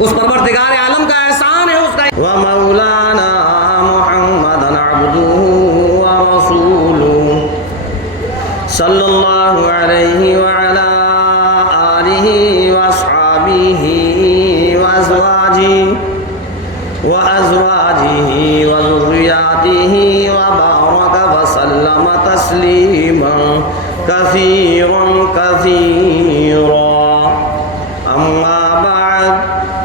اس پروردگار عالم کا احسان ہے، اس کا وَمَوْلَانَا مُحَمَّدًا عَبْدُهُ وَرَسُولُهُ صلی اللہ علیہ وعلا آلہ وَأَصْحَابِهِ وَأَزْوَاجِهِ وَذُرِّيَّاتِهِ وَبَارَكَ وَسَلَّمَ تَسْلِيمًا كَثِيرًا كَثِيرًا أما بعد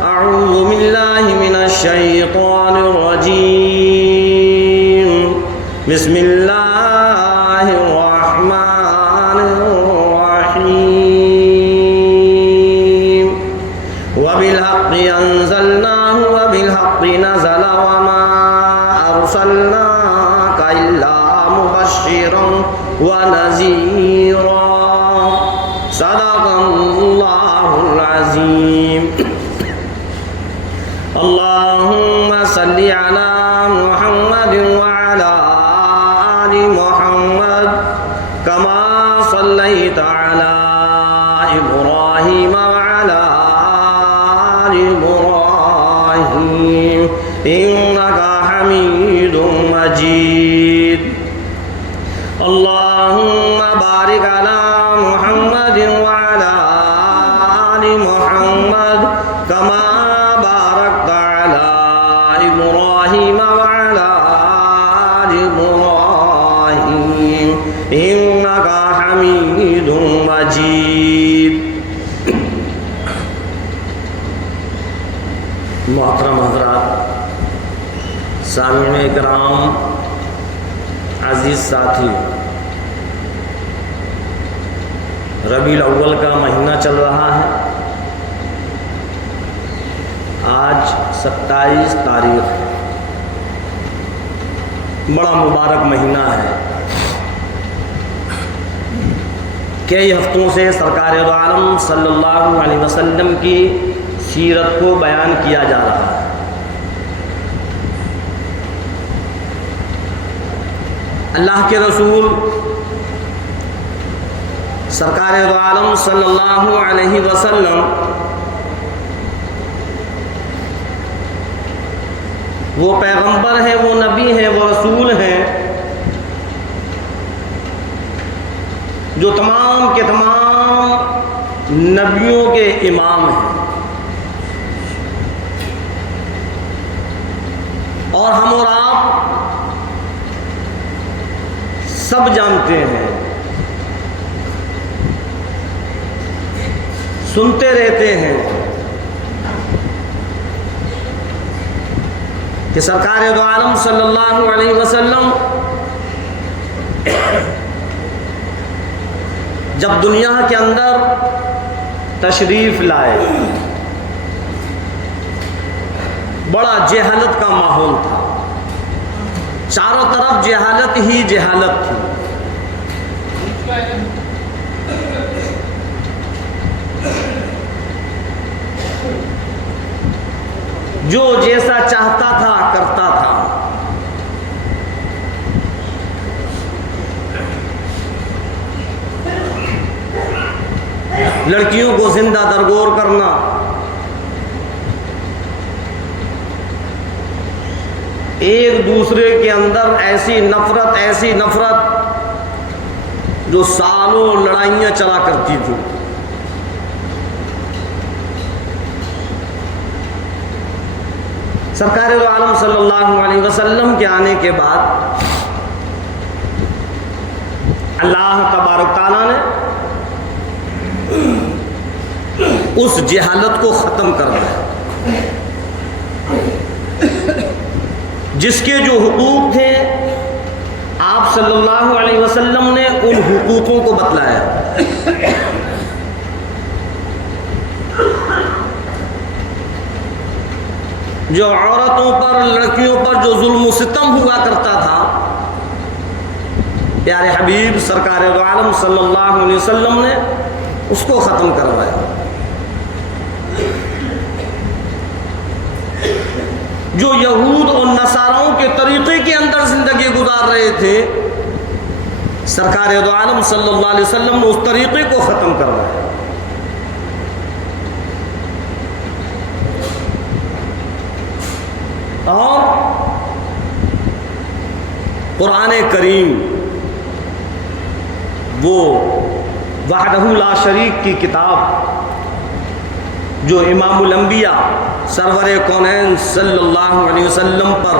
أعوذ بالله من الشيطان الرجيم بسم الله الرحمن الرحيم وبالحق أنزلناه وبالحق نزل وما أرسلناك إلا مبشرا ونذيرا صدق الله العظيم اللهم صل على محمد وعلى آل محمد كما صليت على إبراهيم وعلى آل إبراهيم إنك حميد مجيد اللهم بارك على محمد وعلى آل محمد كما باركت على إبراهيم وعلى آل إبراهيم إنك حميد مجيد. محترم حضرات، سامعین کرام، عزیز ساتھی، ربیع الاول کا مہینہ چل رہا ہے. آج 27 تاریخ ہے. بڑا مبارک مہینہ ہے. کئی ہفتوں سے سرکار دو عالم صلی اللہ علیہ وسلم کی سیرت کو بیان کیا جا رہا ہے. اللہ کے رسول سرکار دو عالم صلی اللہ علیہ وسلم وہ پیغمبر ہیں، وہ نبی ہیں، وہ رسول ہیں جو تمام کے تمام نبیوں کے امام ہیں. اور ہم اور آپ سب جانتے ہیں، سنتے رہتے ہیں کہ سرکار دو عالم صلی اللہ علیہ وسلم جب دنیا کے اندر تشریف لائے، بڑا جہالت کا ماحول تھا. چاروں طرف جہالت ہی جہالت تھی. جو جیسا چاہتا تھا کرتا تھا. لڑکیوں کو زندہ درگور کرنا، ایک دوسرے کے اندر ایسی نفرت جو سالوں لڑائیاں چلا کرتی تھی. سرکار دو عالم صلی اللہ علیہ وسلم کے آنے کے بعد اللہ تبارک تعالیٰ نے اس جہالت کو ختم کر دیا. جس کے جو حقوق تھے آپ صلی اللہ علیہ وسلم نے ان حقوقوں کو بتلایا. جو عورتوں پر، لڑکیوں پر جو ظلم و ستم ہوا کرتا تھا، پیارے حبیب سرکار دو عالم صلی اللہ علیہ وسلم نے اس کو ختم کروایا. جو یہود اور نصاراؤں کے طریقے کے اندر زندگی گزار رہے تھے، سرکار دو عالم صلی اللہ علیہ وسلم نے اس طریقے کو ختم کروایا. اور قرآن کریم وہ وحدہ لا شریک کی کتاب جو امام الانبیاء سرور کونین صلی اللہ علیہ وسلم پر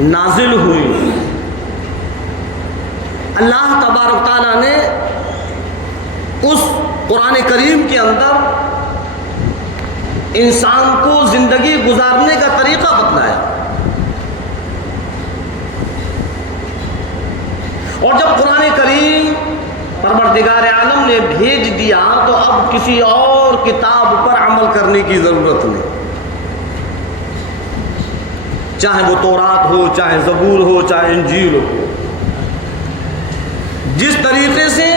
نازل ہوئی، اللہ تبارک تعالیٰ نے اس قرآن کریم کے اندر انسان کو زندگی گزارنے کا طریقہ بتلایا، اور جب قرآن کریم پروردگار عالم نے بھیج دیا تو اب کسی اور کتاب پر عمل کرنے کی ضرورت نہیں، چاہے وہ تورات ہو، چاہے زبور ہو، چاہے انجیل ہو۔ جس طریقے سے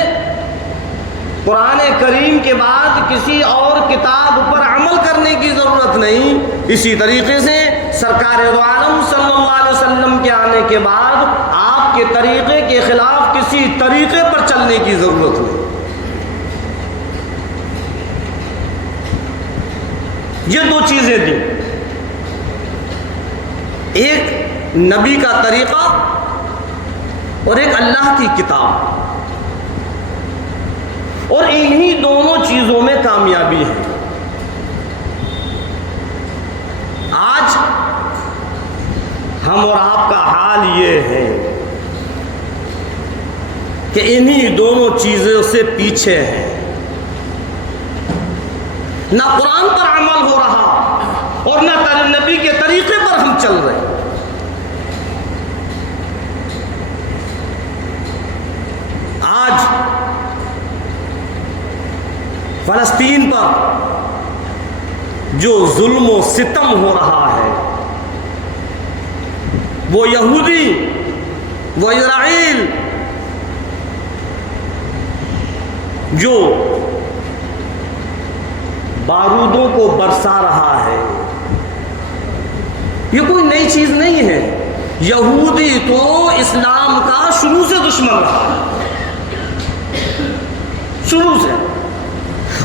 قرآن کریم کے بعد کسی اور کتاب پر عمل کرنے کی ضرورت نہیں، اسی طریقے سے سرکار دو عالم صلی اللہ علیہ وسلم کے آنے کے بعد آپ کے طریقے کے خلاف کسی طریقے پر چلنے کی ضرورت نہیں۔ یہ دو چیزیں دی، ایک نبی کا طریقہ اور ایک اللہ کی کتاب، اور انہی دونوں چیزوں میں کامیابی ہے۔ آج ہم اور آپ کا حال یہ ہے کہ انہی دونوں چیزوں سے پیچھے ہیں، نہ قرآن پر عمل ہو رہا اور نہ نبی کے طریقے پر ہم چل رہے ہیں۔ آج فلسطین پر جو ظلم و ستم ہو رہا ہے، وہ یہودی، وہ اسرائیل جو بارودوں کو برسا رہا ہے، یہ کوئی نئی چیز نہیں ہے۔ یہودی تو اسلام کا شروع سے دشمن رہا ہے، شروع سے،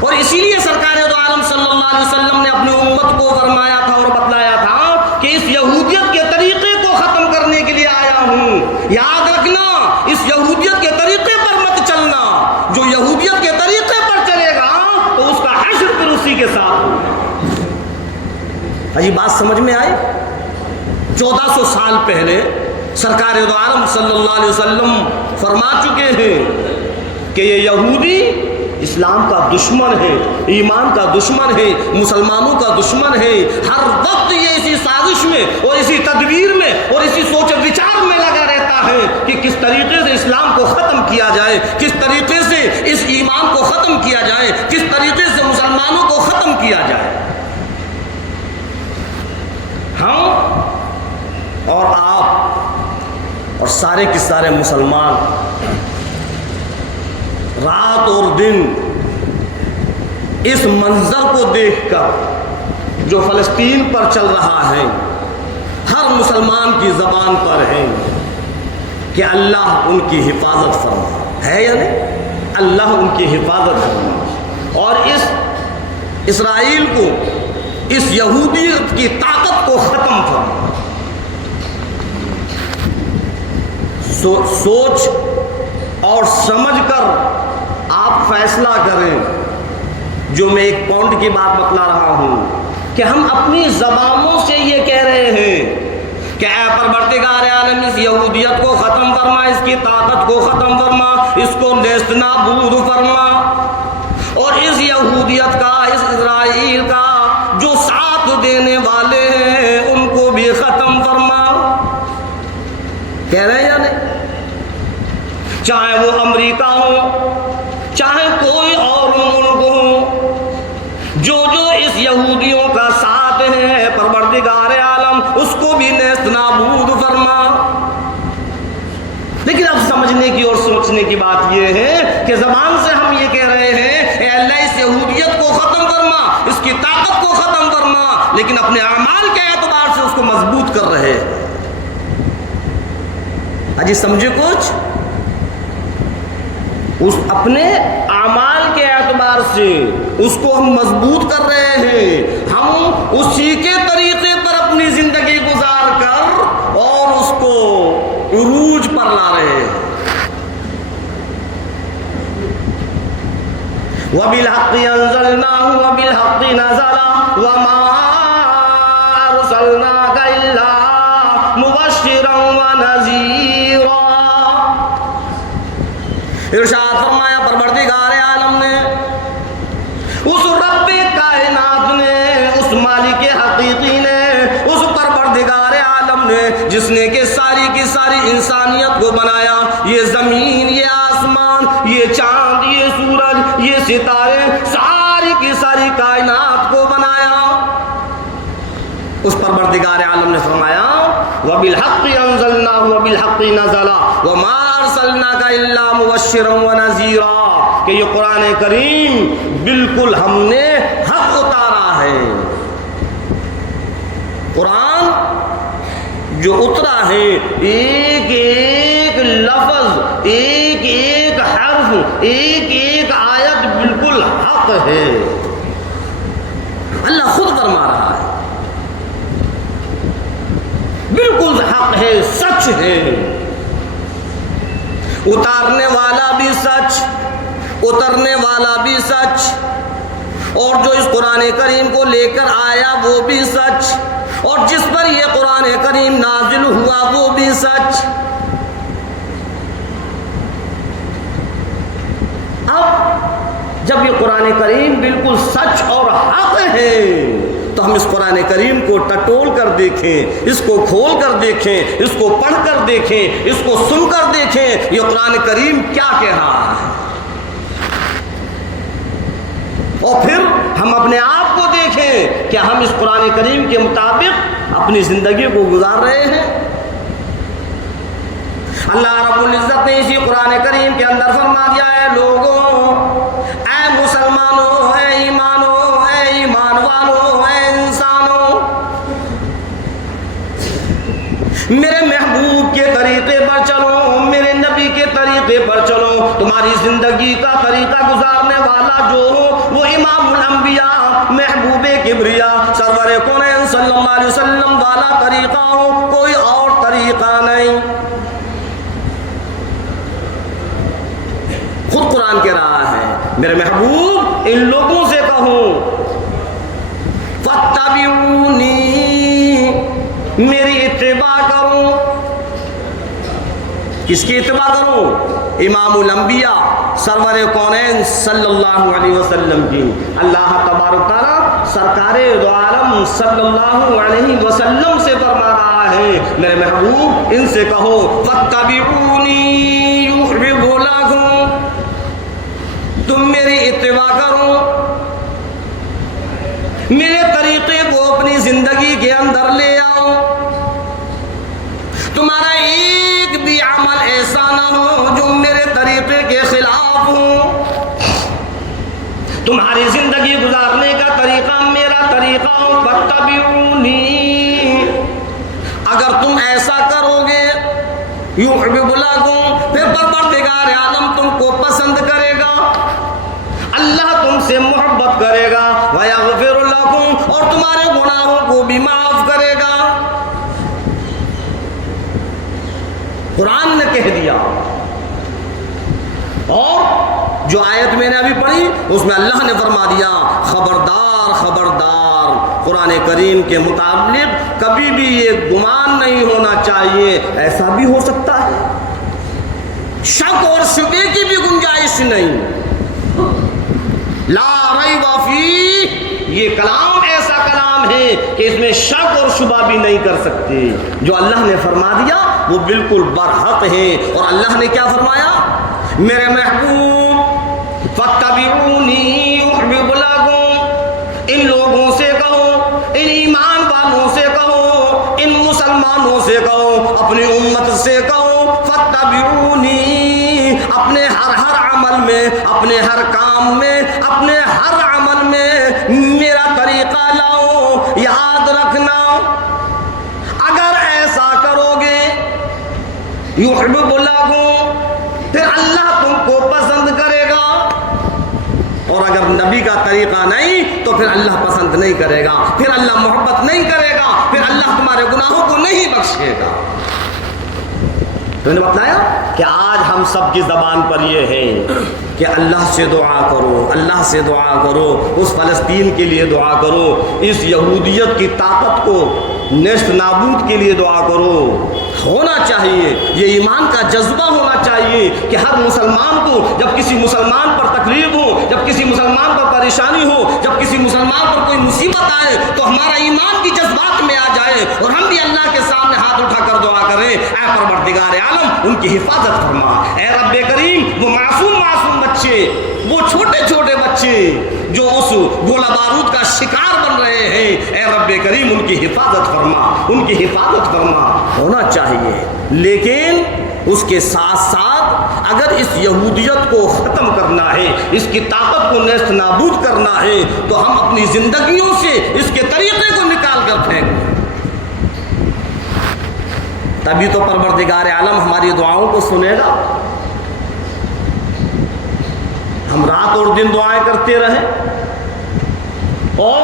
اور اسی لیے سرکار دو عالم صلی اللہ علیہ وسلم نے اپنی امت کو فرمایا تھا اور بتلایا تھا کہ اس یہودیت کے طریقے کو ختم کرنے کے لیے آیا ہوں، یاد رکھنا اس یہودیت کے طریقے پر مت چلنا، جو یہودیت کے طریقے پر چلے گا تو اس کا حشر پھر اسی کے ساتھ ہوگا۔ حجی بات سمجھ میں آئی؟ 1400 سال پہلے سرکار دو عالم صلی اللہ علیہ وسلم فرما چکے ہیں کہ یہ یہودی اسلام کا دشمن ہے، ایمان کا دشمن ہے، مسلمانوں کا دشمن ہے۔ ہر وقت یہ اسی سازش میں اور اسی تدبیر میں اور اسی سوچ و وچار میں لگا رہتا ہے کہ کس طریقے سے اسلام کو ختم کیا جائے، کس طریقے سے اس ایمان کو ختم کیا جائے، کس طریقے سے مسلمانوں کو ختم کیا جائے۔ ہم اور آپ اور سارے کے سارے مسلمان رات اور دن اس منظر کو دیکھ کر جو فلسطین پر چل رہا ہے، ہر مسلمان کی زبان پر ہے کہ اللہ ان کی حفاظت فرما، ہے یا نہیں؟ اللہ ان کی حفاظت فرما، اور اس اسرائیل کو، اس یہودیت کی طاقت کو ختم فرما۔ سوچ اور سمجھ کر آپ فیصلہ کریں۔ جو میں ایک پوائنٹ کی بات بتلا رہا ہوں کہ ہم اپنی زبانوں سے یہ کہہ رہے ہیں کہ اے پروردگار عالم اس یہودیت کو ختم فرما، اس کی طاقت کو ختم فرما، اس کو نیست نابود فرما، اور اس یہودیت کا، اس اسرائیل کا جو ساتھ دینے والے ہیں ان کو بھی ختم فرما۔ کہہ رہے ہیں یا نہیں؟ چاہے وہ امریکہ ہو، چاہے کوئی اور ملک ہو، جو اس یہودیوں کا ساتھ ہے، پروردگار عالم اس کو بھی نیست نابود فرما۔ لیکن اب سمجھنے کی اور سوچنے کی بات یہ ہے کہ زبان سے ہم یہ کہہ رہے ہیں اے اللہ اس یہودیت کو ختم فرما، اس کی طاقت کو ختم فرما، لیکن اپنے اعمال کے اعتبار سے اس کو مضبوط کر رہے ہیں۔ اجی سمجھے کچھ؟ اس اپنے اعمال کے اعتبار سے اس کو ہم مضبوط کر رہے ہیں، ہم اسی کے طریقے پر اپنی زندگی وَبِالْحَقِّ أَنزَلْنَاهُ وَبِالْحَقِّ نَزَلَ وَمَا أَرْسَلْنَاكَ إِلَّا مُبَشِّرًا وَنَذِيرًا۔ ارشاد فرمایا پروردگار عالم نے، اس رب کائنات نے، اس مالک حقیقی نے، اس پروردگار عالم نے جس نے کہ ساری کی ساری انسانیت کو بنایا، یہ زمین، یہ آسمان، یہ چاند، یہ سورج، یہ ستارے، ساری کی ساری کائنات کو بنایا، اس پروردگار عالم نے فرمایا وَبِالْحَقِّ أَنزَلْنَاهُ وَبِالْحَقِّ نَزَلَ وَمَا أَرْسَلْنَاكَ إِلَّا مُبَشِّرًا وَنَذِيرًا، کہ یہ قرآن کریم بالکل ہم نے حق اتارا ہے۔ قرآن جو اترا ہے، ایک ایک لفظ، ایک ایک حرف، ایک ایک آیت بالکل حق ہے۔ اللہ خود فرما رہا ہے بالکل حق ہے، سچ ہے، اتارنے والا بھی سچ، اترنے والا بھی سچ، اور جو اس قرآن کریم کو لے کر آیا وہ بھی سچ، اور جس پر یہ قرآن کریم نازل ہوا وہ بھی سچ۔ اب جب یہ قرآن کریم بالکل سچ اور حق ہے تو ہم اس قرآن کریم کو ٹٹول کر دیکھیں، اس کو کھول کر دیکھیں، اس کو پڑھ کر دیکھیں، اس کو سن کر دیکھیں یہ قرآن کریم کیا کہہ رہا ہے، اور پھر ہم اپنے آپ کو دیکھیں کہ ہم اس قرآن کریم کے مطابق اپنی زندگی کو گزار رہے ہیں۔ اللہ رب العزت نے اسی قرآن کریم کے اندر فرما دیا ہے لوگوں، اے مسلمانوں، اے ایمانوں، اے ایمان والوں، اے انسانوں، میرے محبوب کے طریقے پر چلو، میرے نبی کے طریقے پر چلو، تمہاری زندگی کا طریقہ گزارنے والا جو ہو وہ امام الانبیاء، محبوب کبریا، سرور کونین صلی اللہ علیہ وسلم والا طریقہ ہو، کوئی اور طریقہ نہیں۔ خود قرآن کہہ رہا ہے میرے محبوب ان لوگوں سے کہوں فَاتَّبِعُونِي، میری اتباع کروں۔ کس کی اتباع کروں؟ امام الانبیاء، سرور کونین صلی اللہ علیہ وسلم کی۔ اللہ تبارک تعالیٰ سرکار دو عالم صلی اللہ علیہ وسلم سے فرما رہا ہے میرے محبوب ان سے کہو فَاتَّبِعُونِي يُحْبِبْكُمُ، تم میری اتباع کرو، میرے طریقے کو اپنی زندگی کے اندر لے آؤ، تمہارا ایک بھی عمل ایسا نہ ہو جو میرے طریقے کے خلاف ہو، تمہاری زندگی گزارنے کا طریقہ میرا طریقہ ہو، فَاتَّبِعُونِي، اگر تم ایسا کرو گے یحببکم، پھر پروردگار عالم تم کو پسند کرے گا، اللہ تم سے محبت کرے گا، وَيَغْفِرُ لَكُمْ، اور تمہارے گناہوں کو بھی معاف کرے گا۔ قرآن نے کہہ دیا، اور جو آیت میں نے ابھی پڑھی اس میں اللہ نے فرما دیا خبردار خبردار، قرآن کریم کے متعلق کبھی بھی یہ گمان نہیں ہونا چاہیے ایسا بھی ہو سکتا ہے، شک اور شبے کی بھی گنجائش نہیں، لا ریب فیہ، یہ کلام ایسا کلام ہے کہ اس میں شک اور شبہ بھی نہیں کر سکتے، جو اللہ نے فرما دیا وہ بالکل برحق ہے۔ اور اللہ نے کیا فرمایا میرے محبوب فَاتَّبِعُونِي يُحْبِبْكُمْ، ان لوگوں سے کہو، ان ایمان والوں سے کہو، ان مسلمانوں سے کہو، اپنی امت سے کہو فَاتَّبِعُونِي، اپنے ہر عمل میں، اپنے ہر کام میں، اپنے ہر عمل میں میرا طریقہ لاؤ۔ یاد رکھنا اگر ایسا کرو گے یحببکم، پھر اللہ تم کو پسند کرے گا، اور اگر نبی کا طریقہ نہیں تو پھر اللہ پسند نہیں کرے گا، پھر اللہ محبت نہیں کرے گا، پھر اللہ تمہارے گناہوں کو نہیں بخشے گا۔ میں نے بتلایا کہ آج ہم سب کی زبان پر یہ ہے کہ اللہ سے دعا کرو، اللہ سے دعا کرو، اس فلسطین کے لیے دعا کرو، اس یہودیت کی طاقت کو نیست نابود کے لیے دعا کرو۔ ہونا چاہیے، یہ ایمان کا جذبہ ہونا چاہیے کہ ہر مسلمان کو جب کسی مسلمان پر تکلیف ہو، جب کسی مسلمان پر پریشانی ہو، جب کسی مسلمان پر کوئی مصیبت آئے تو ہمارا ایمان کی جذبات میں آ جائے اور ہم بھی اللہ کے سامنے ہاتھ اٹھا کر دعا کریں، اے پروردگار عالم ان کی حفاظت فرما، اے رب کریم وہ معصوم بچے، وہ چھوٹے چھوٹے بچے جو اس گولہ بارود کا شکار بن رہے ہیں، اے رب کریم ان کی حفاظت فرما، ان کی حفاظت فرما۔ ہونا چاہیے، لیکن اس کے ساتھ ساتھ اگر اس یہودیت کو ختم کرنا ہے، اس کی طاقت کو نیست نابود کرنا ہے تو ہم اپنی زندگیوں سے اس کے طریقے کو نکال کر پھینکیں، تبھی تو پروردگار عالم ہماری دعاؤں کو سنے گا۔ ہم رات اور دن دعائیں کرتے رہیں اور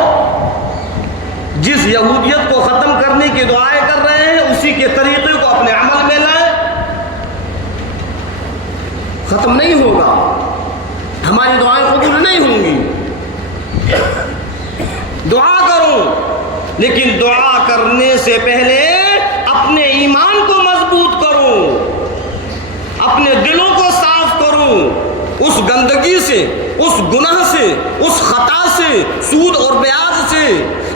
جس یہودیت کو ختم کرنے کی دعائیں کر رہے ہیں اسی کے طریقے کو اپنے عمل میں لائیں، ختم نہیں ہوگا، ہماری دعائیں قبول نہیں ہوں گی۔ دعا کرو، لیکن دعا کرنے سے پہلے اپنے ایمان کو مضبوط کرو، اپنے دلوں کو صاف کرو اس گندگی سے، اس گناہ سے، اس خطا سے، سود اور بیاض سے،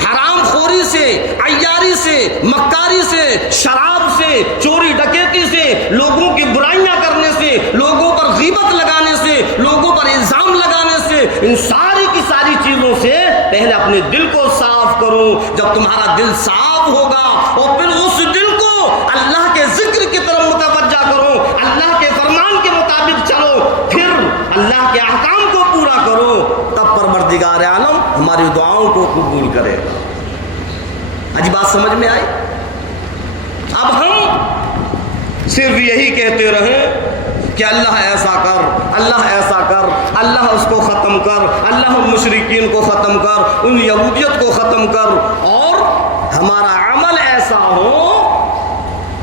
حرام خوری سے، عیاری سے، مکاری سے، شراب سے، چوری ڈکیتی سے، لوگوں کی برائیاں کرنے سے، لوگوں پر غیبت لگانے سے، لوگوں پر الزام لگانے سے، ان ساری کی ساری چیزوں سے پہلے اپنے دل کو صاف کرو۔ جب تمہارا دل صاف ہوگا اور پھر اس دل کو اللہ کے ذکر کی طرف متوجہ کرو، اللہ کے فرمان کے مطابق چلو، پھر اللہ کے احکام کو پورا کرو، تب پروردگار عالم ہماری دعاؤں کو قبول کرے گا۔ آج بات سمجھ میں آئی؟ اب ہم صرف یہی کہتے رہیں کہ اللہ ایسا کر، اللہ ایسا کر، اللہ اس کو ختم کر، اللہ ان مشرکین کو ختم کر، ان یہودیت کو ختم کر، اور ہمارا عمل ایسا ہو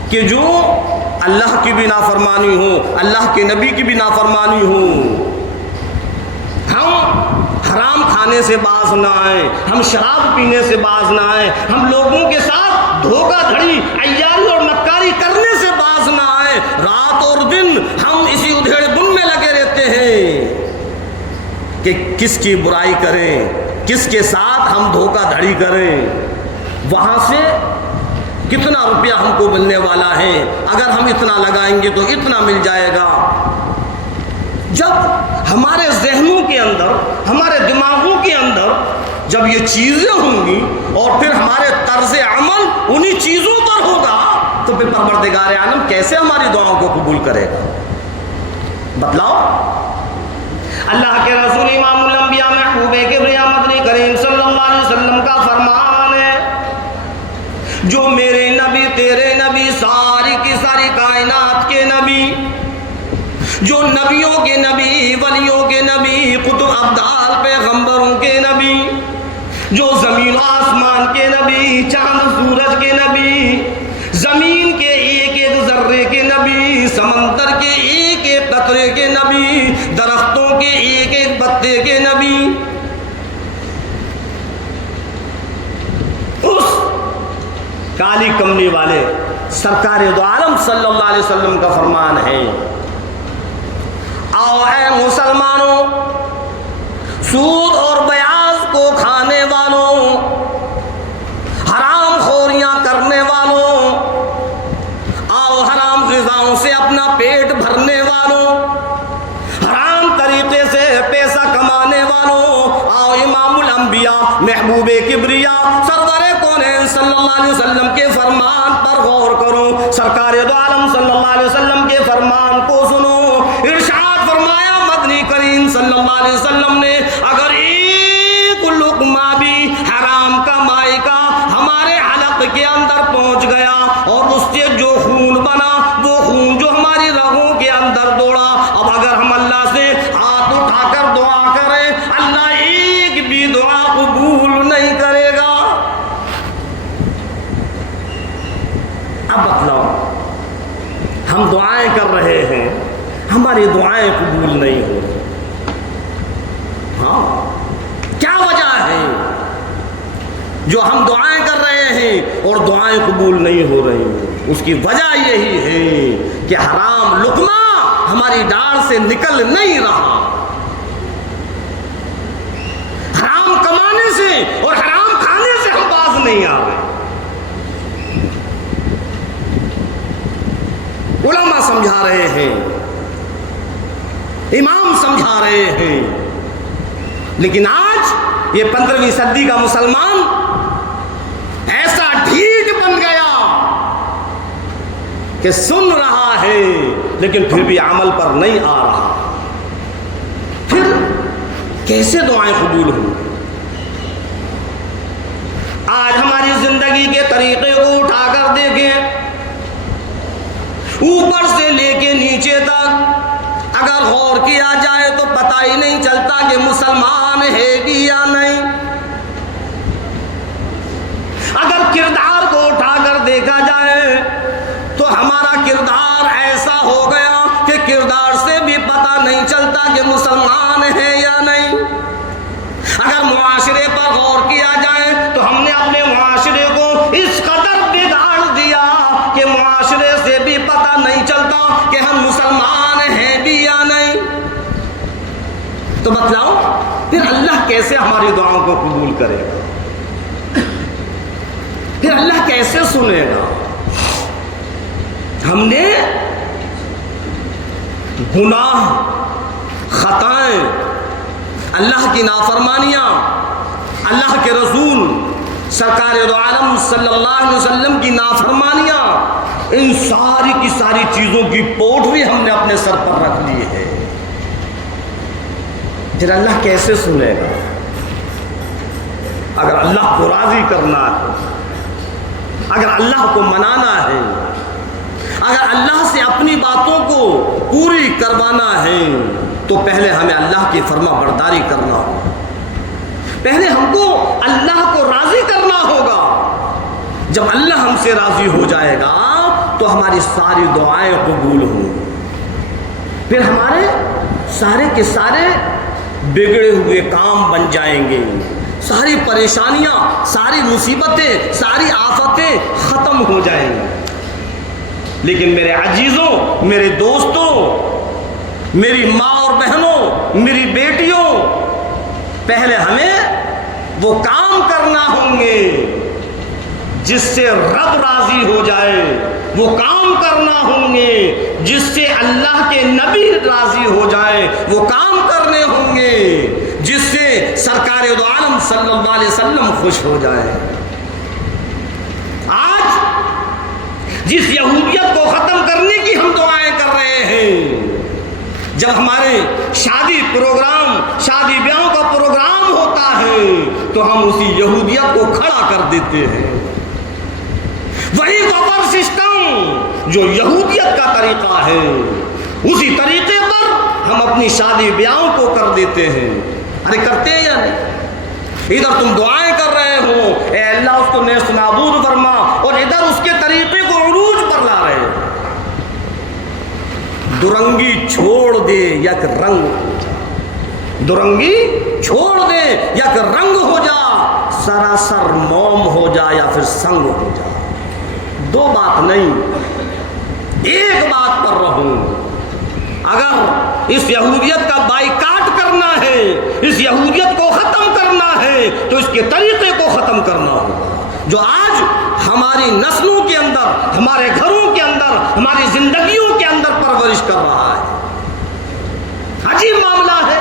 کہ جو اللہ کی بھی نافرمانی ہو، اللہ کے نبی کی بھی نافرمانی ہو۔ ہم حرام کھانے سے باز نہ آئیں، ہم شراب پینے سے باز نہ آئیں، ہم لوگوں کے ساتھ دھوکہ دھڑی، عیاری اور مکاری کرنے سے باز نہ آئیں۔ رات اور دن ہم اسی ادھیڑ بن میں لگے رہتے ہیں کہ کس کی برائی کریں، کس کے ساتھ ہم دھوکہ دھڑی کریں، وہاں سے کتنا روپیہ ہم کو ملنے والا ہے، اگر ہم اتنا لگائیں گے تو اتنا مل جائے گا۔ جب ہمارے ذہنوں کے اندر، ہمارے دماغوں کے اندر جب یہ چیزیں ہوں گی اور پھر ہمارے طرز عمل انہی چیزوں پر ہوگا تو پھر پروردگار عالم کیسے ہماری دعاؤں کو قبول کرے گا؟ بتلاؤ۔ اللہ کے رسول امام الانبیاء محبوب کبریا مدنی کریم صلی اللہ علیہ وسلم کا فرمان ہے، جو میرے نبی، تیرے نبی، ساری کی ساری کائنات کے نبی، جو نبیوں کے نبی، ولیوں کے نبی، قطب ابدال پیغمبروں کے نبی، جو زمین و آسمان کے نبی، چاند سورج کے نبی، زمین کے ایک ایک ذرے کے نبی، سمندر کے ایک ایک قطرے کے نبی، درختوں کے ایک ایک پتے کے نبی، اس کالی کملی والے سرکار دو عالم صلی اللہ علیہ وسلم کا فرمان ہے، آؤ اے مسلمانوں، سود اور بیاض کو کھانے والوں، حرام خوریاں کرنے والوں، آؤ حرام غذاؤں سے اپنا پیٹ بھرنے والوں، حرام طریقے سے پیسہ کمانے والوں، آؤ امام الانبیاء محبوب کبریا سرور کونین صلی اللہ علیہ وسلم کے فرمان پر غور کرو، سرکار دو عالم صلی اللہ علیہ وسلم کے فرمان کو سنو۔ ارشاد فرمایا مدنی کریم صلی اللہ علیہ وسلم نے، اگر ایک لقمہ بھی حرام کمائی کا ہمارے حلق کے اندر پہنچ گیا اور اس سے جو خون بنا، وہ خون جو ہماری رگوں کے اندر دوڑا، اب اگر ہم اللہ سے ہاتھ اٹھا کر دعا کریں، اللہ ایک بھی دعا قبول نہیں کرے گا۔ اب بتلاؤ، ہم دعائیں جو ہم دعائیں کر رہے ہیں اور دعائیں قبول نہیں ہو رہی، اس کی وجہ یہی ہے کہ حرام لقمہ ہماری ڈاڑھ سے نکل نہیں رہا، حرام کمانے سے اور حرام کھانے سے ہم باز نہیں آ رہے۔ علماء سمجھا رہے ہیں، امام سمجھا رہے ہیں، لیکن آج یہ 15ویں صدی کا مسلمان ایسا ڈھیٹ بن گیا کہ سن رہا ہے لیکن پھر بھی عمل پر نہیں آ رہا، پھر کیسے دعائیں قبول ہوں؟ آج ہماری زندگی کے طریقے کو اٹھا کر دیکھیں، اوپر سے لے کے نیچے تک اگر غور کیا جائے تو پتہ ہی نہیں چلتا کہ مسلمان ہے بھی یا نہیں۔ اگر کردار کو اٹھا کر دیکھا جائے تو ہمارا کردار ایسا ہو گیا کہ کردار سے بھی پتہ نہیں چلتا کہ مسلمان ہے یا نہیں۔ اگر معاشرے پر غور کیا جائے تو ہم نے اپنے معاشرے کو اس قدر بگاڑ دیا کہ معاشرے سے بھی پتہ نہیں چلتا کہ ہم مسلمان ہیں بھی یا نہیں۔ تو بتلاؤ پھر اللہ کیسے ہماری دعاؤں کو قبول کرے گا؟ پھر اللہ کیسے سنے گا؟ ہم نے گناہ، خطائیں، اللہ کی نافرمانیاں، اللہ کے رسول سرکار دو عالم صلی اللہ علیہ وسلم کی نافرمانیاں، ان ساری کی ساری چیزوں کی پوٹری ہم نے اپنے سر پر رکھ لی ہے۔ پھر اللہ کیسے سنے گا؟ اگر اللہ کو راضی کرنا ہے، اگر اللہ کو منانا ہے، اگر اللہ سے اپنی باتوں کو پوری کروانا ہے تو پہلے ہمیں اللہ کی فرما برداری کرنا ہوگا، پہلے ہم کو اللہ کو راضی کرنا ہوگا۔ جب اللہ ہم سے راضی ہو جائے گا تو ہماری ساری دعائیں قبول ہوں گی، پھر ہمارے سارے کے سارے بگڑے ہوئے کام بن جائیں گے، ساری پریشانیاں، ساری مصیبتیں، ساری آفتیں ختم ہو جائیں گی۔ لیکن میرے عزیزوں، میرے دوستوں، میری ماں اور بہنوں، میری بیٹیوں، پہلے ہمیں وہ کام کرنا ہوں گے جس سے رب راضی ہو جائے، وہ کام کرنا ہوں گے جس سے اللہ کے نبی راضی ہو جائے، وہ کام کرنے ہوں گے جس سے سرکار دو عالم صلی اللہ علیہ وسلم خوش ہو جائے۔ آج جس یہودیت کو ختم کرنے کی ہم دعائیں کر رہے ہیں، جب ہمارے شادی پروگرام، شادی بیاہوں کا پروگرام ہوتا ہے تو ہم اسی یہودیت کو کھڑا کر دیتے ہیں، وہی بفر سسٹم جو یہودیت کا طریقہ ہے، اسی طریقے پر ہم اپنی شادی بیاہوں کو کر دیتے ہیں۔ ارے کرتے ہیں یا نہیں؟ ادھر تم دعائیں کر رہے ہو اے اللہ اس کو نیست نابود فرما، اور ادھر اس کے طریقے کو عروج پر لا رہے ہو۔ درنگی چھوڑ دے یک رنگ ہو جا، درنگی چھوڑ دے یک رنگ ہو جا، سراسر موم ہو جا یا پھر سنگ ہو جا۔ دو بات نہیں، ایک بات پر رہوں۔ اگر اس یہودیت کا بائیکاٹ کرنا ہے، اس یہودیت کو ختم کرنا ہے تو اس کے طریقے کو ختم کرنا ہوگا جو آج ہماری نسلوں کے اندر، ہمارے گھروں کے اندر، ہماری زندگیوں کے اندر پرورش کر رہا ہے۔ عجیب معاملہ ہے،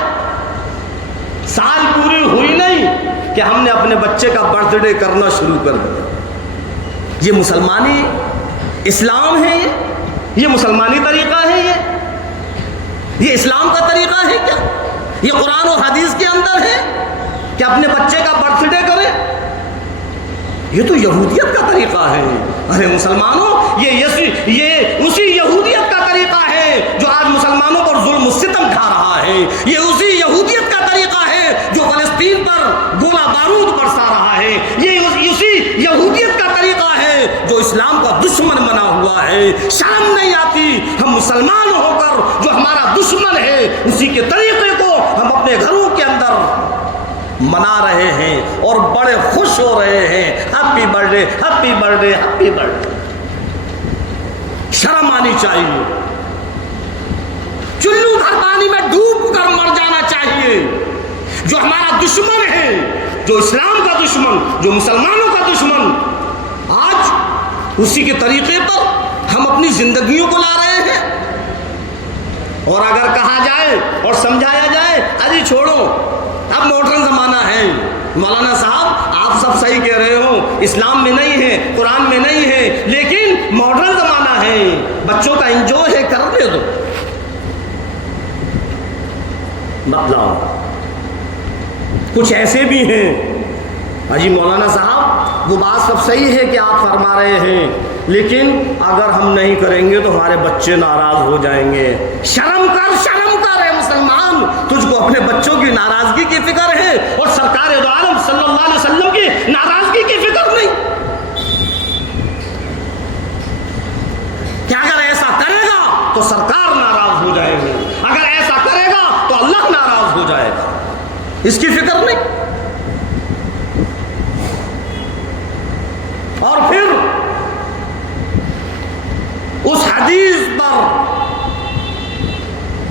سال پوری ہوئی نہیں کہ ہم نے اپنے بچے کا برتھ ڈے کرنا شروع کر دیا۔ یہ مسلمانی اسلام ہے؟ یہ مسلمانی طریقہ ہے؟ یہ اسلام کا طریقہ ہے کیا؟ یہ قرآن و حدیث کے اندر ہے کہ اپنے بچے کا برتھ ڈے کرے؟ یہ تو یہودیت کا طریقہ ہے۔ ارے مسلمانوں، یہ اسی یہودیت کا طریقہ ہے جو آج مسلمانوں پر ظلم و ستم ڈھا رہا ہے۔ یہ اسی یہودیت کا طریقہ ہے جو فلسطین پر گولہ بارود برسا رہا ہے۔ یہ اسی یہودیت کا طریقہ ہے جو اسلام کا دشمن بنا ہوا ہے۔ شرم نہیں آتی ہم مسلمان ہو کر جو ہمارا دشمن ہے اسی کے طریقے کو ہم اپنے گھروں کے اندر منا رہے ہیں اور بڑے خوش ہو رہے ہیں، happy birth day, happy birth day, happy birth day. شرم آنی چاہیے، چلو بھر پانی میں ڈوب کر مر جانا چاہیے۔ جو ہمارا دشمن ہے، جو اسلام کا دشمن، جو مسلمانوں کا دشمن، آج اسی کے طریقے پر ہم اپنی زندگیوں کو لا رہے ہیں۔ اور اگر کہا جائے اور سمجھایا جائے ارے چھوڑو اب ماڈرن زمانہ ہے، مولانا صاحب آپ سب صحیح کہہ رہے ہو، اسلام میں نہیں ہے، قرآن میں نہیں ہے، لیکن ماڈرن زمانہ ہے، بچوں کا انجوائے ہے، کرنے دو، بتلاؤ۔ کچھ ایسے بھی ہیں حاجی مولانا صاحب وہ بات سب صحیح ہے کہ آپ فرما رہے ہیں، لیکن اگر ہم نہیں کریں گے تو ہمارے بچے ناراض ہو جائیں گے۔ شرم کر اے مسلمان، تجھ کو اپنے بچوں کی ناراضگی کی فکر ہے اور سرکار دو عالم صلی اللہ علیہ وسلم کی ناراضگی کی فکر نہیں۔ کہ اگر ایسا کرے گا تو سرکار ناراض ہو جائے گی، اگر ایسا کرے گا تو اللہ ناراض ہو جائے گا، اس کی فکر نہیں۔ اور پھر اس حدیث پر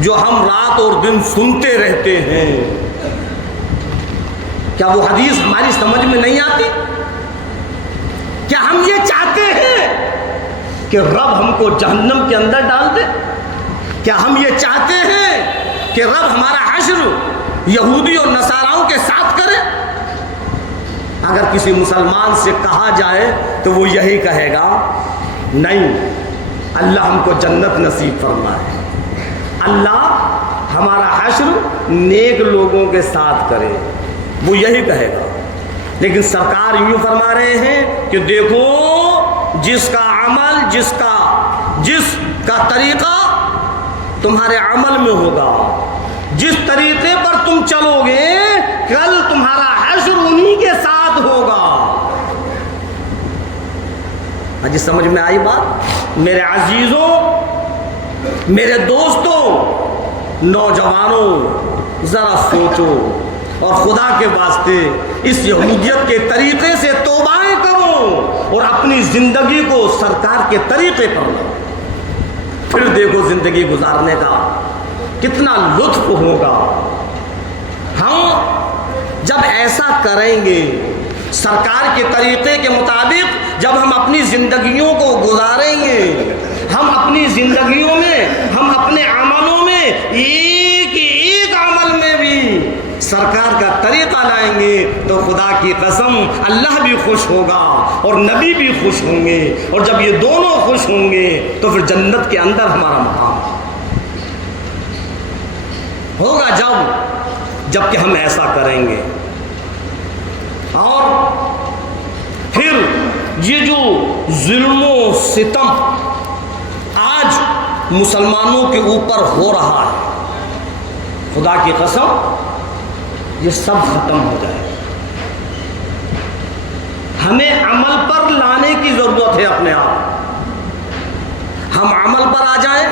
جو ہم رات اور دن سنتے رہتے ہیں، کیا وہ حدیث ہماری سمجھ میں نہیں آتی؟ کیا ہم یہ چاہتے ہیں کہ رب ہم کو جہنم کے اندر ڈال دے؟ کیا ہم یہ چاہتے ہیں کہ رب ہمارا حشر یہودی اور نصاراؤں کے ساتھ کرے؟ اگر کسی مسلمان سے کہا جائے تو وہ یہی کہے گا نہیں، اللہ ہم کو جنت نصیب فرمائے، اللہ ہمارا حشر نیک لوگوں کے ساتھ کرے، وہ یہی کہے گا۔ لیکن سرکار یوں فرما رہے ہیں کہ دیکھو جس کا عمل، جس کا طریقہ تمہارے عمل میں ہوگا، جس طریقے پر تم چلو گے کل تمہارا حشر انہی کے ساتھ ہوگا۔ جی سمجھ میں آئی بات؟ میرے عزیزوں، میرے دوستوں، نوجوانوں، ذرا سوچو اور خدا کے واسطے اس یہودیت کے طریقے سے توبائیں کرو اور اپنی زندگی کو سرکار کے طریقے پر لاؤ، پھر دیکھو زندگی گزارنے کا کتنا لطف ہوگا۔ ہم جب ایسا کریں گے سرکار کے طریقے کے مطابق، جب ہم اپنی زندگیوں کو گزاریں گے، ہم اپنی زندگیوں میں، ہم اپنے عملوں میں ایک عمل میں بھی سرکار کا طریقہ لائیں گے تو خدا کی قسم اللہ بھی خوش ہوگا اور نبی بھی خوش ہوں گے، اور جب یہ دونوں خوش ہوں گے تو پھر جنت کے اندر ہمارا مقام ہوگا، جب کہ ہم ایسا کریں گے۔ اور پھر یہ جو ظلم و ستم آج مسلمانوں کے اوپر ہو رہا ہے، خدا کی قسم یہ سب ختم ہو جائے۔ ہمیں عمل پر لانے کی ضرورت ہے اپنے آپ، ہم عمل پر آ جائیں،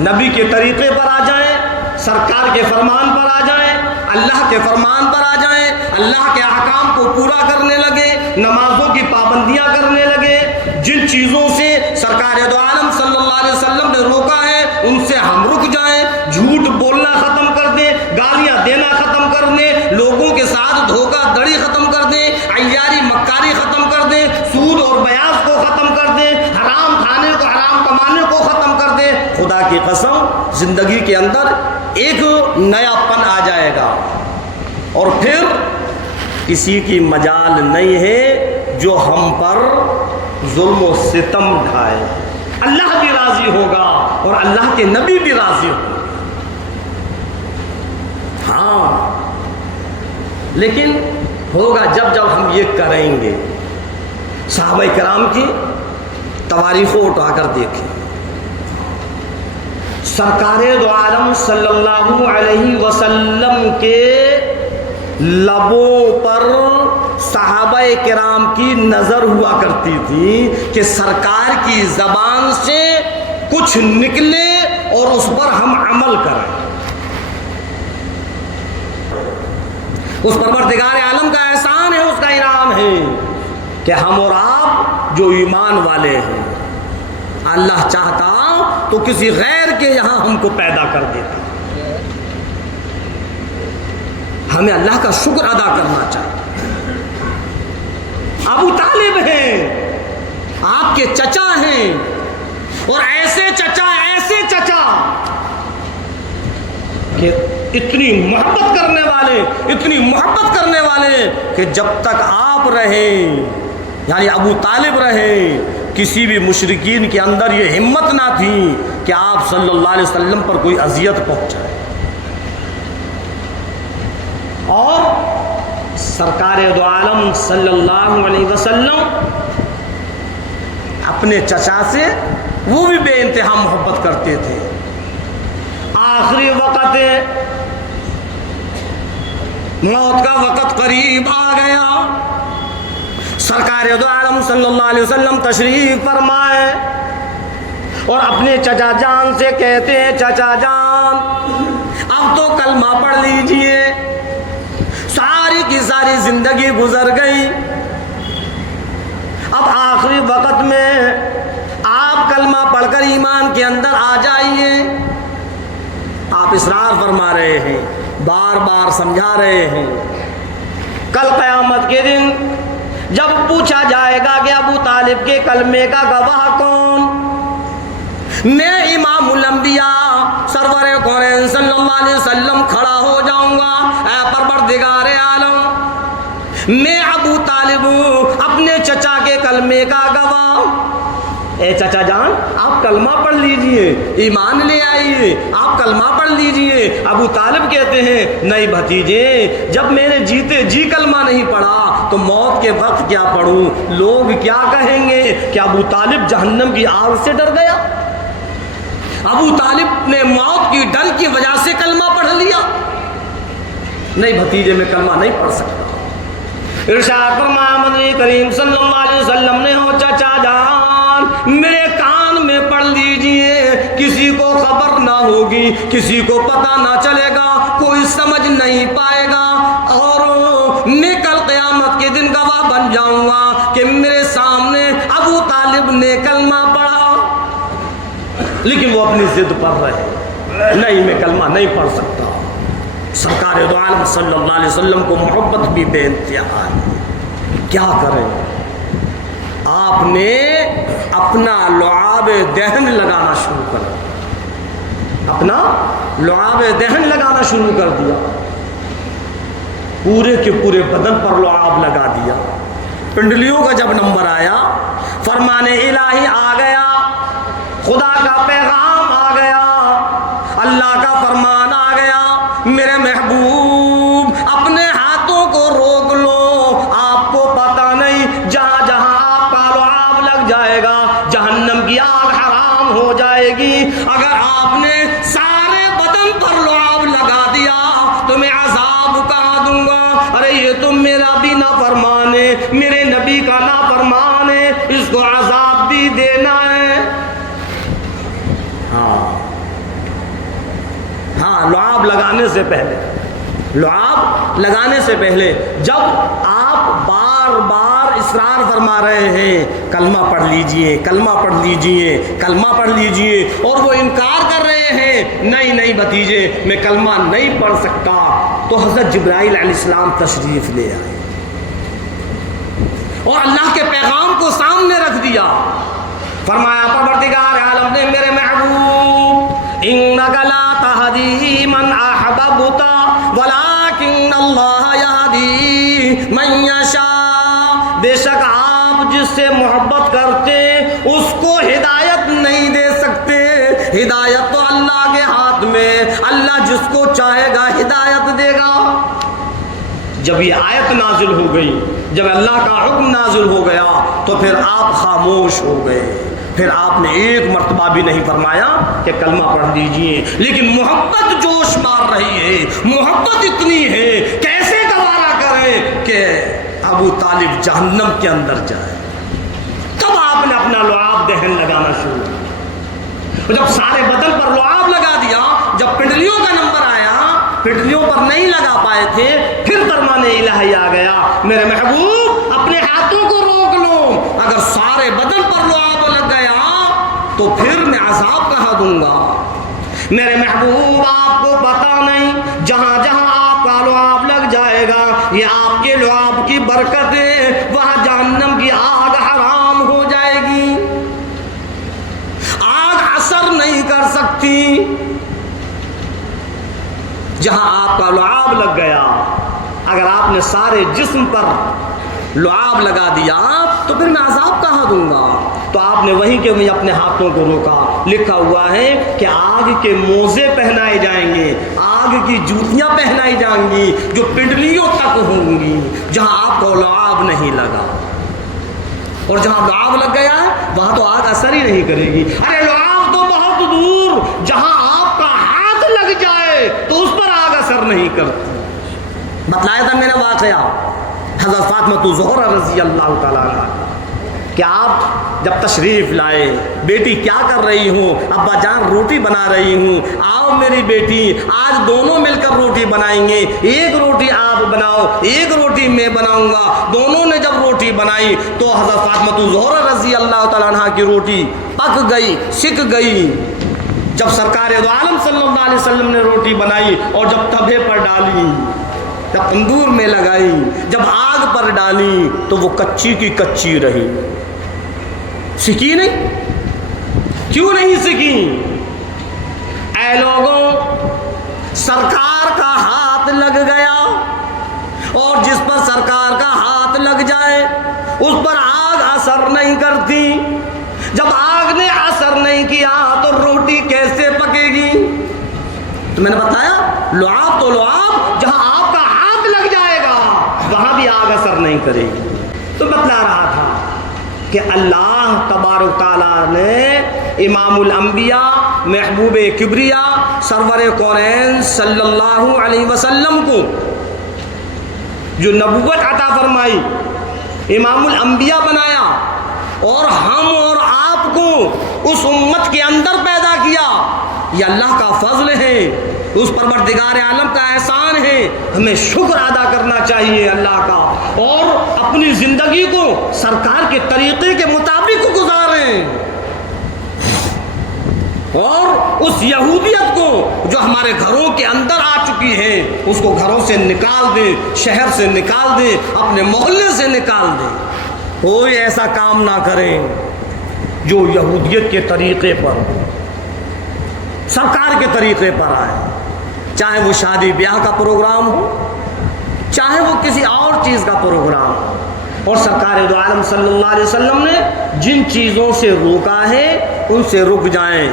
نبی کے طریقے پر آ جائیں، سرکار کے فرمان پر آ جائیں، اللہ کے فرمان پر آ جائیں، اللہ کے احکام کو پورا کرنے لگے، نمازوں کی پابندیاں کرنے لگے، جن چیزوں سے سرکار دو عالم صلی اللہ علیہ وسلم نے روکا ہے ان سے ہم رک جائیں، جھوٹ بولنا ختم کر دیں، گالیاں دینا ختم کر دیں، لوگوں کے ساتھ دھوکہ دڑی ختم کر دیں، عیاری مکاری ختم کر دیں، سود اور بیاض کو ختم کر دیں، حرام کھانے کو، حرام کمانے کو ختم کر دیں۔ خدا کی قسم زندگی کے اندر ایک نیا پن آ جائے گا، اور پھر کسی کی مجال نہیں ہے جو ہم پر ظلم و ستم ڈھائے۔ اللہ بھی راضی ہوگا اور اللہ کے نبی بھی راضی ہوگا۔ ہاں لیکن ہوگا جب ہم یہ کریں گے۔ صحابہ کرام کی تواریخوں اٹھا کر دیکھیں، سرکار دو عالم صلی اللہ علیہ وسلم کے لبوں پر صحابہ کرام کی نظر ہوا کرتی تھی کہ سرکار کی زبان سے کچھ نکلے اور اس پر ہم عمل کریں۔ اس پروردگار عالم کا احسان ہے، اس کا انعام ہے کہ ہم اور آپ جو ایمان والے ہیں، اللہ چاہتا تو کسی غیر کے یہاں ہم کو پیدا کر دیتا۔ ہمیں اللہ کا شکر ادا کرنا چاہیے۔ ابو طالب ہیں، آپ کے چچا ہیں، اور ایسے چچا کہ اتنی محبت کرنے والے کہ جب تک آپ رہیں، یعنی ابو طالب رہیں، کسی بھی مشرکین کے اندر یہ ہمت نہ تھی کہ آپ صلی اللہ علیہ وسلم پر کوئی اذیت پہنچائے۔ اور سرکار دو عالم صلی اللہ علیہ وسلم اپنے چچا سے وہ بھی بے انتہا محبت کرتے تھے۔ آخری وقت موت کا وقت قریب آ گیا، سرکار دو عالم صلی اللہ علیہ وسلم تشریف فرمائے اور اپنے چچا جان سے کہتے ہیں، چچا جان اب تو کلمہ پڑھ لیجئے، ساری کی ساری زندگی گزر گئی، اب آخری وقت میں آپ کلمہ پڑھ کر ایمان کے اندر آ جائیے۔ آپ اصرار فرما رہے ہیں، بار بار سمجھا رہے ہیں۔ کل قیامت کے دن جب پوچھا جائے گا کہ ابو طالب کے کلمے کا گواہ کون، میں امام الانبیاء سرور کونین صلی اللہ علیہ وسلم کھڑا ہو جاؤں گا، اے پروردگار عالم، میں ابو طالب ہوں، اپنے چچا کے کلمے کا گواہ۔ اے چچا جان آپ کلمہ پڑھ لیجئے، ایمان لے آئیے، آپ کلمہ پڑھ لیجئے۔ ابو طالب کہتے ہیں، نہیں بھتیجے، جب میں نے جیتے جی کلمہ نہیں پڑھا تو موت کے وقت کیا پڑھوں؟ لوگ کیا کہیں گے کہ ابو طالب جہنم کی آگ سے ڈر گیا؟ ابو طالب نے موت کی ڈر کی وجہ سے کلمہ پڑھ لیا؟ نہیں بھتیجے، میں کلمہ نہیں پڑھ سکتا۔ ارشاد فرمایا مدنی کریم صلی اللہ علیہ وسلم نے، ہو چچا جان میرے کان میں پڑھ لیجئے، کسی کو خبر نہ ہوگی، کسی کو پتہ نہ چلے گا، کوئی سمجھ نہیں پائے گا، اور میں کل قیامت کے دن گواہ بن جاؤں گا کہ میرے سامنے ابو طالب نے کلمہ پڑھا۔ لیکن وہ اپنی ضد پر رہے، نہیں میں کلمہ نہیں پڑھ سکتا۔ سرکار دو عالم صلی اللہ علیہ وسلم کو محبت بھی بے انتہا ہے، کیا کریں؟ آپ نے اپنا لعاب دہن لگانا شروع کر دیا، اپنا لعاب دہن لگانا شروع کر دیا، پورے کے پورے بدن پر لعاب لگا دیا۔ پنڈلیوں کا جب نمبر آیا، فرمان الہی آ گیا، خدا کا پیغام آ گیا، اللہ کا فرمان آ گیا، میرے محبوب اپنے ہاتھوں کو روک لو، آپ کو پتہ نہیں جہاں جہاں آپ کا لعاب لگ جائے گا جہنم کی آگ حرام ہو جائے گی۔ اگر آپ نے سارے بدن پر لعاب لگا دیا تو میں عذاب کہاں دوں گا؟ ارے یہ تو میرا بھی نافرمان ہے، میرے نبی کا نافرمان ہے، اس کو عذاب بھی دینا ہے۔ ہاں لعاب لگانے سے پہلے جب آپ بار بار اصرار فرما رہے ہیں کلمہ پڑھ لیجئے، کلمہ پڑھ لیجئے، کلمہ پڑھ لیجئے، اور وہ انکار کر رہے ہیں، نہیں بھتیجے میں کلمہ نہیں پڑھ سکتا، تو حضرت جبرائیل علیہ السلام تشریف لے آئے اور اللہ کے پیغام کو سامنے رکھ دیا۔ فرمایا پروردگار عالم نے، میرے محبوب انک لا تہدی من احببت ولکن اللہ یہدی من یشاء، بے شک آپ جس سے محبت کرتے اس کو ہدایت نہیں دے سکتے، ہدایت تو اللہ کے ہاتھ میں، اللہ جس کو چاہے گا ہدایت دے گا۔ جب یہ آیت نازل ہو گئی، جب اللہ کا حکم نازل ہو گیا تو پھر آپ خاموش ہو گئے، پھر آپ نے ایک مرتبہ بھی نہیں فرمایا کہ کلمہ پڑھ دیجئے، لیکن محبت جوش مار رہی ہے، محبت اتنی ہے، کیسے گوارا کریں کہ ابو طالب جہنم کے اندر جائے۔ تب آپ نے اپنا لعاب دہن لگانا شروع کیا، جب سارے بدن پر لعاب لگا دیا، جب پنڈلیوں کا نمبر آیا، پٹلیوں پر نہیں لگا پائے تھے، پھر فرمان الہی آ گیا، میرے محبوب اپنے ہاتھوں کو روک لو، اگر سارے بدن پر لعاب لگ گیا تو پھر میں عذاب کہاں دوں گا؟ میرے محبوب آپ کو پتا نہیں، جہاں جہاں آپ کا لعاب لگ جائے گا، یہ آپ کے لعاب کی برکت ہے، وہاں جہنم کی آگ حرام ہو جائے گی، آگ اثر نہیں کر سکتی۔ جہاں آپ کا لعاب لگ گیا، اگر آپ نے سارے جسم پر لعاب لگا دیا تو پھر میں عذاب کہاں دوں گا؟ تو آپ نے وہیں کہ میں اپنے ہاتھوں کو روکا۔ لکھا ہوا ہے کہ آگ کے موزے پہنائے جائیں گے، آگ کی جوتیاں پہنائی جائیں گی جو پنڈلیوں تک ہوں گی، جہاں آپ کو لعاب نہیں لگا۔ اور جہاں لعاب لگ گیا ہے وہاں تو آگ اثر ہی نہیں کرے گی۔ ارے لعاب تو بہت دور، جہاں آپ کا ہاتھ لگ جائے تو اس پر آگ اثر نہیں کرتی۔ بتلایا تھا میں نے واقعہ حضرت فاطمہ زہرا رضی اللہ تعالیٰ عنہ کہ آپ جب تشریف لائے، بیٹی کیا کر رہی ہوں؟ ابا جان روٹی بنا رہی ہوں، آؤ میری بیٹی آج دونوں مل کر روٹی بنائیں گے، ایک روٹی آپ بناؤ ایک روٹی میں بناؤں گا۔ دونوں نے جب روٹی بنائی تو حضرت فاطمہ زہرا رضی اللہ تعالیٰ عنہ کی روٹی پک گئی، سک گئی۔ جب سرکار دو عالم صلی اللہ علیہ وسلم نے روٹی بنائی اور جب تبے پر ڈالی، جب تندور میں لگائی، جب آگ پر ڈالی تو وہ کچی کی کچی رہی، سکی نہیں۔ کیوں نہیں سکی؟ اے لوگوں، سرکار کا ہاتھ لگ گیا، اور جس پر سرکار کا ہاتھ لگ جائے اس پر آگ اثر نہیں کرتی۔ جب آگ نے اثر نہیں کیا تو روٹی کیسے پکے گی؟ تو میں نے بتایا لعاب تو لعاب، جہاں آپ کا ہاتھ لگ جائے گا وہاں بھی آگ اثر نہیں کرے گی۔ تو بتلا رہا تھا کہ اللہ تبارک تعالیٰ نے امام الانبیاء محبوب کبریا سرور کونین صلی اللہ علیہ وسلم کو جو نبوت عطا فرمائی، امام الانبیاء بنایا، اور ہم اور آپ کو اس امت کے اندر پیدا کیا، یہ اللہ کا فضل ہے، اس پروردگار عالم کا احسان ہے۔ ہمیں شکر ادا کرنا چاہیے اللہ کا، اور اپنی زندگی کو سرکار کے طریقے کے مطابق گزاریں، اور اس یہودیت کو جو ہمارے گھروں کے اندر آ چکی ہے اس کو گھروں سے نکال دیں، شہر سے نکال دیں، اپنے محلے سے نکال دیں۔ کوئی ایسا کام نہ کریں جو یہودیت کے طریقے پر، سرکار کے طریقے پر آئے، چاہے وہ شادی بیاہ کا پروگرام ہو، چاہے وہ کسی اور چیز کا پروگرام ہو۔ اور سرکار دو عالم صلی اللہ علیہ وسلم نے جن چیزوں سے روکا ہے ان سے رک جائیں،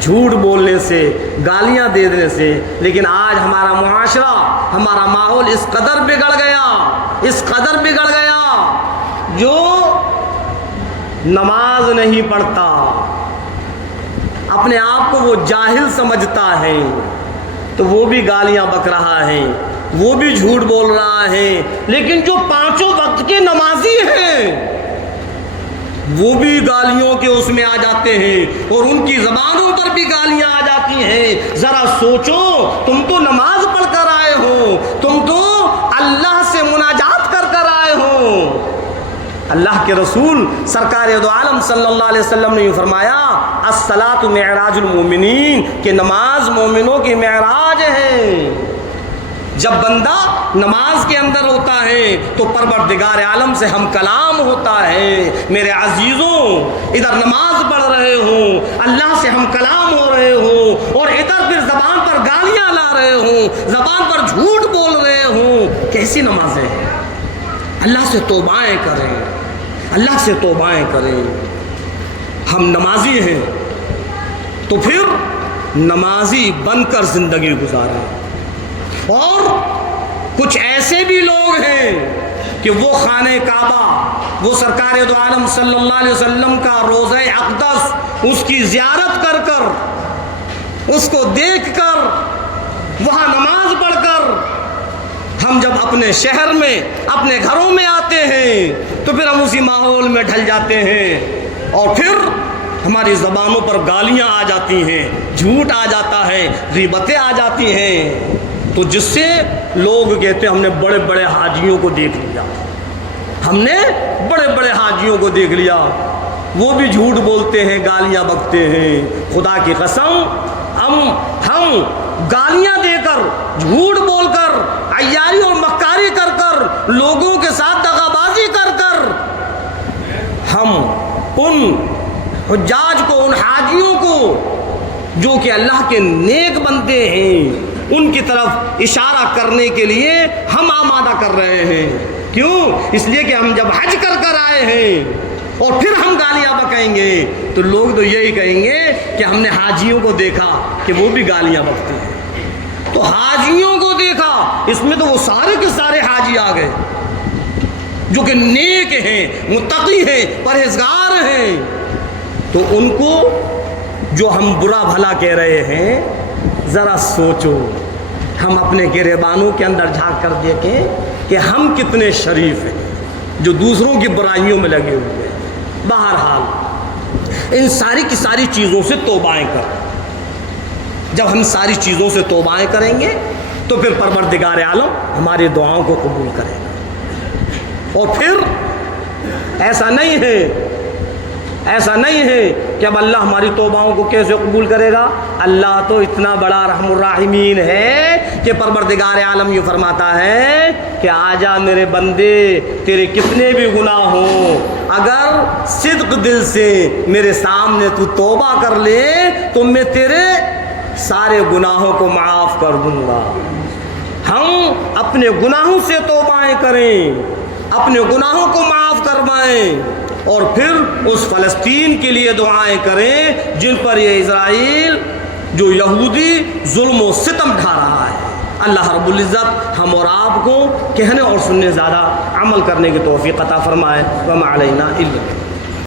جھوٹ بولنے سے، گالیاں دے دینے سے۔ لیکن آج ہمارا معاشرہ، ہمارا ماحول اس قدر بگڑ گیا، اس قدر بگڑ گیا، جو نماز نہیں پڑھتا، اپنے آپ کو وہ جاہل سمجھتا ہے، تو وہ بھی گالیاں بک رہا ہے، وہ بھی جھوٹ بول رہا ہے۔ لیکن جو پانچوں وقت کے نمازی ہیں وہ بھی گالیوں کے اس میں آ جاتے ہیں، اور ان کی زبانوں پر بھی گالیاں آ جاتی ہیں۔ ذرا سوچو، تم تو نماز پڑھ کر آئے ہو، تم تو اللہ سے مناجات کر کر آئے ہو۔ اللہ کے رسول سرکار دو عالم صلی اللہ علیہ وسلم نے فرمایا الصلاۃ معراج المومنین، کہ نماز مومنوں کی معراج ہے۔ جب بندہ نماز کے اندر ہوتا ہے تو پروردگار عالم سے ہم کلام ہوتا ہے۔ میرے عزیزوں، ادھر نماز پڑھ رہے ہو، اللہ سے ہم کلام ہو رہے ہو، اور ادھر پھر زبان پر گالیاں لا رہے ہو، زبان پر جھوٹ بول رہے ہو، کیسی نمازیں ہیں؟ اللہ سے توبائیں کریں، اللہ سے توبائیں کریں۔ ہم نمازی ہیں تو پھر نمازی بن کر زندگی گزاریں۔ اور کچھ ایسے بھی لوگ ہیں کہ وہ خانہ کعبہ، وہ سرکار دو عالم صلی اللہ علیہ وسلم کا روضہ اقدس، اس کی زیارت کر کر، اس کو دیکھ کر، وہاں نماز پڑھ کر، ہم جب اپنے شہر میں، اپنے گھروں میں آتے ہیں تو پھر ہم اسی ماحول میں ڈھل جاتے ہیں، اور پھر ہماری زبانوں پر گالیاں آ جاتی ہیں، جھوٹ آ جاتا ہے، غیبتیں آ جاتی ہیں۔ تو جس سے لوگ کہتے ہیں ہم نے بڑے بڑے حاجیوں کو دیکھ لیا، ہم نے بڑے بڑے حاجیوں کو دیکھ لیا، وہ بھی جھوٹ بولتے ہیں، گالیاں بکتے ہیں۔ خدا کی قسم ہم گالیاں دے کر، جھوٹ بول کر، عیاری اور مکاری کر کر، لوگوں کے ساتھ دغا بازی کر کر، ہم ان حجاج کو، ان حاجیوں کو جو کہ اللہ کے نیک بندے ہیں، ان کی طرف اشارہ کرنے کے لیے ہم آمادہ کر رہے ہیں۔ کیوں؟ اس لیے کہ ہم جب حج کر کر آئے ہیں اور پھر ہم گالیاں بکیں گے تو لوگ تو یہی کہیں گے کہ ہم نے حاجیوں کو دیکھا کہ وہ بھی گالیاں بکتے ہیں۔ تو حاجیوں کو دیکھا، اس میں تو وہ سارے کے سارے حاجی آ گئے جو کہ نیک ہیں، متقی ہیں، پرہیزگار ہیں۔ تو ان کو جو ہم برا بھلا کہہ رہے ہیں، ذرا سوچو، ہم اپنے گریبانوں کے اندر جھانک کر دیکھیں کہ ہم کتنے شریف ہیں جو دوسروں کی برائیوں میں لگے ہوئے ہیں۔ بہرحال ان ساری کی ساری چیزوں سے توبائیں کر، جب ہم ساری چیزوں سے توبائیں کریں گے تو پھر پروردگار عالم ہماری دعاؤں کو قبول کرے گا۔ اور پھر ایسا نہیں ہے کہ اب اللہ ہماری توباؤں کو کیسے قبول کرے گا۔ اللہ تو اتنا بڑا رحم الراحمین ہے کہ پروردگار عالم یہ فرماتا ہے کہ آجا میرے بندے، تیرے کتنے بھی گناہ ہوں، اگر صدق دل سے میرے سامنے تو توبہ کر لے تو میں تیرے سارے گناہوں کو معاف کر دوں گا۔ ہم اپنے گناہوں سے توبائیں کریں، اپنے گناہوں کو معاف کروائیں، اور پھر اس فلسطین کے لیے دعائیں کریں جن پر یہ اسرائیل جو یہودی ظلم و ستم ڈھا رہا ہے۔ اللہ رب العزت ہم اور آپ کو کہنے اور سننے زیادہ عمل کرنے کی توفیق عطا فرمائے۔ وما علینا الا